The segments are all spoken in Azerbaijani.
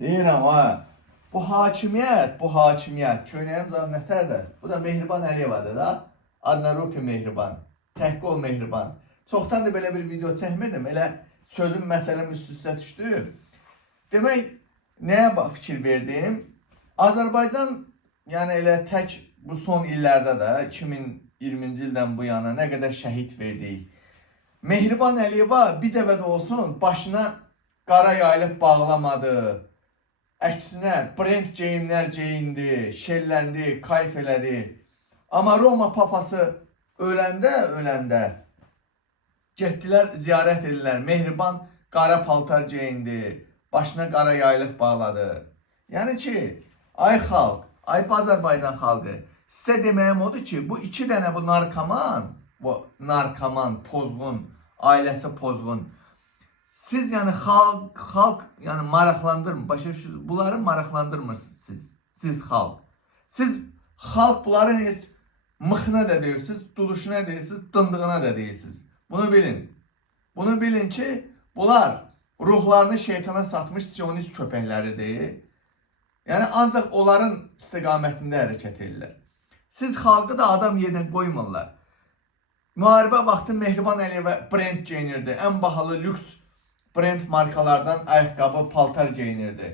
Deyirəm ha. Bu hakimiyyət köynəyim zamnətərdir. Bu da Mehriban Əliyevadır da. Adına Rupi Mehriban. Təhqi ol Mehriban. Çoxdan da belə bir video çəkmirdim. Elə sözüm məsələm üst-üstə düşdü. Demək, nəyə fikir verdim? Azərbaycan, yəni elə tək bu son illərdə də 2020-ci ildən bu yana nə qədər şəhid verdik. Mehriban Əliyeva bir dəfə də olsun başına qara yayılıb bağlamadı. Əksinə brend geyimlər geyindi, şelləndi, kayf elədi. Amma Roma papası öləndə getdilər, ziyarət edirlər. Mehriban qara paltar geyindi, başına qara yayılıq bağladı. Yəni ki, ay xalq, ay Azərbaycan xalqı, sizə deməyim odur ki, bu iki dənə bu narkoman, pozğun, ailəsi pozğun. Siz yəni xalq yəni maraqlandırmır, başa düşürsünüz, bunları maraqlandırmırsınız siz xalq. Siz xalq bunların heç mıxına da deyirsiniz, duduşuna deyirsiniz, dındığına da deyirsiniz. Bunu bilin. Bunu bilin ki, bunlar ruhlarını şeytana satmış siyonist köpəkləridir. Yəni ancaq onların istiqamətində hərəkət edirlər. Siz xalqı da adam yerinə qoymurlar. Müharibə vaxtı Mehriban Əliyeva brend geyinirdi, ən bahalı lüks brend markalardan ayaqqabı, paltar geyinirdi.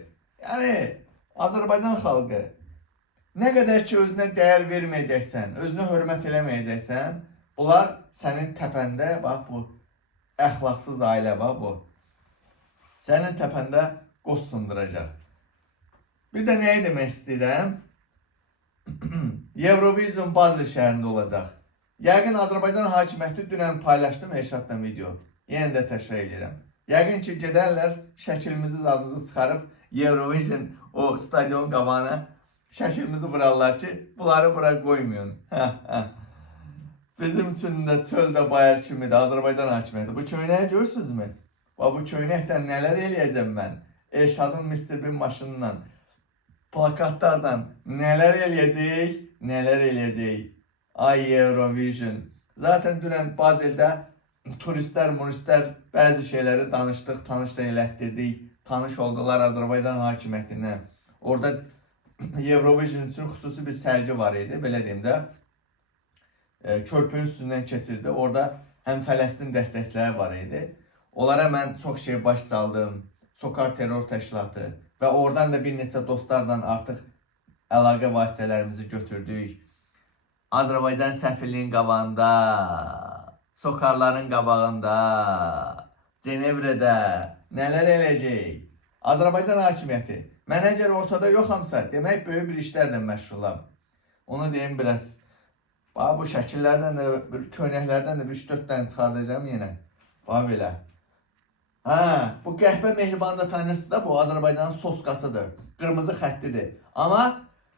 Yəni, Azərbaycan xalqı, nə qədər ki özünə dəyər verməyəcəksən, özünə hörmət eləməyəcəksən, bunlar sənin təpəndə, bax bu, əxlaqsız ailə var bu, sənin təpəndə qoz sındıracaq. Bir də nəyi demək istəyirəm? Eurovision Basel şəhərində olacaq. Yəqin Azərbaycan hakimiyyəti dünən paylaşdım Elşadla video. Yenə də təkrar edirəm. Yəqin ki, gedərlər, şəkilimizi, zadımızı çıxarıb Eurovision o stadion qabağına şəkilimizi vurarlar ki, bunları bura qoymayın. Bizim üçün də çöldə bayır kimidir, Azərbaycan hakimiyyəti. Bu köynəyi görürsünüzmü? Bu köynəkdən nələr eləyəcəm mən? Elşadın Mr. Bean maşınla, plakatlardan nələr eləyəcək, nələr eləyəcək. Ay Eurovision. Zaten dünən Bazeldə turistlər, bəzi şeyləri danışdıq, tanış da elətdirdik, tanış oldular Azərbaycan hakimiyyətindən. Orada Eurovision üçün xüsusi bir sərgi var idi, belə deyim də. Körpünün üstündən keçirdi. Orada həm Fələstin dəstəkçiləri var idi. Onlara mən çox şey baş saldım. Sokar terror təşkilatı və oradan da bir neçə dostlarla artıq əlaqə vasitələrimizi götürdük. Azərbaycan səfirliyin qabağında, Sokarların qabağında, Cenevrədə nələr eləyəcək? Azərbaycan hakimiyyəti. Mən əgər ortada yoxamsa, demək böyük bir işlərlə məşğulam. Onu deyim biraz. Bax, bu şəkillərdən də, köynəklərdən də 3-4 dənə çıxardacağım yenə. Bax, belə. Bu qəhvə Mehribanı da tanırsınız da, bu Azərbaycanın soskasıdır. Qırmızı xəttidir. Amma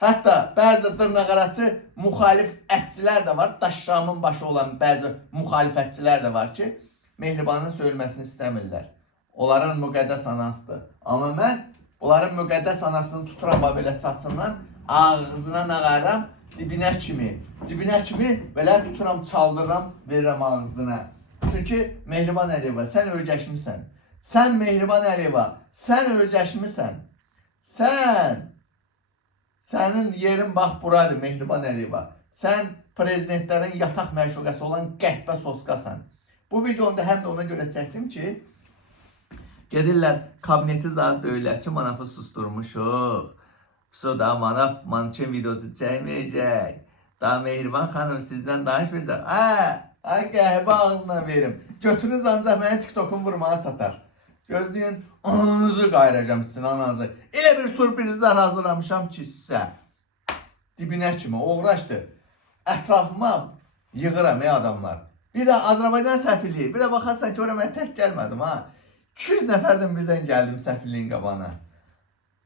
hətta bəzi dırnaqarası müxalif ətçilər də var. Daşramın başı olan bəzi müxalifətçilər də var ki, Mehribanın söyülməsini istəmirlər. Onların müqəddəs anasıdır. Amma mən onların müqəddəs anasını tuturam belə saçından, ağzına nağaram, dibinə kimi belə tuturam, çaldırıram, verirəm ağzına. Çünki Mehriban Əliyeva, sən ölgəşmisən. Sən Mehriban Əliyeva, sən ölgəşmisən. Sənin yerin bax buradır Mehriban Əliyeva. Sən prezidentlərin yataq məşuqəsi olan qəhbə soskasan. Bu videonu da həm də ona görə çəkdim ki, gedirlər kabineti zar döyürlər ki, manafı susturmuşuq. Suda manaf mançın videosu çəkməyəcək. Daha Mehriban xanım sizdən danışmayacaq. Ay qəhbə ağzına verim. Götünüz ancaq mənə TikTok'un vurmağa çatar. Gözləyin, ananızı qayıracam sizin ananızı. Elə bir sürprizlər hazırlamışam ki sizə. Dibinə kimi, uğraşdır. Ətrafıma yığıram adamlar. Bir də Azərbaycan səfirliyi. Bir də baxarsan ki, oraya mən tək gəlmədim. 200 nəfərdən birdən gəldim səfirliyin qabağına.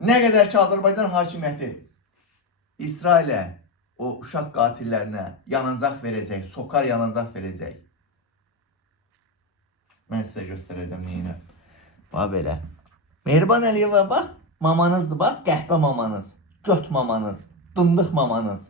Nə qədər ki, Azərbaycan hakimiyyəti İsrailə, o uşaq qatillərinə yanacaq verəcək, sokar yanacaq verəcək. Mən sizə göstərəcəm neyinə. Bax belə. Mehriban Əliyeva bax, mamanızdır bax, qəhbə mamanız, göt mamanız, dındıq mamanız.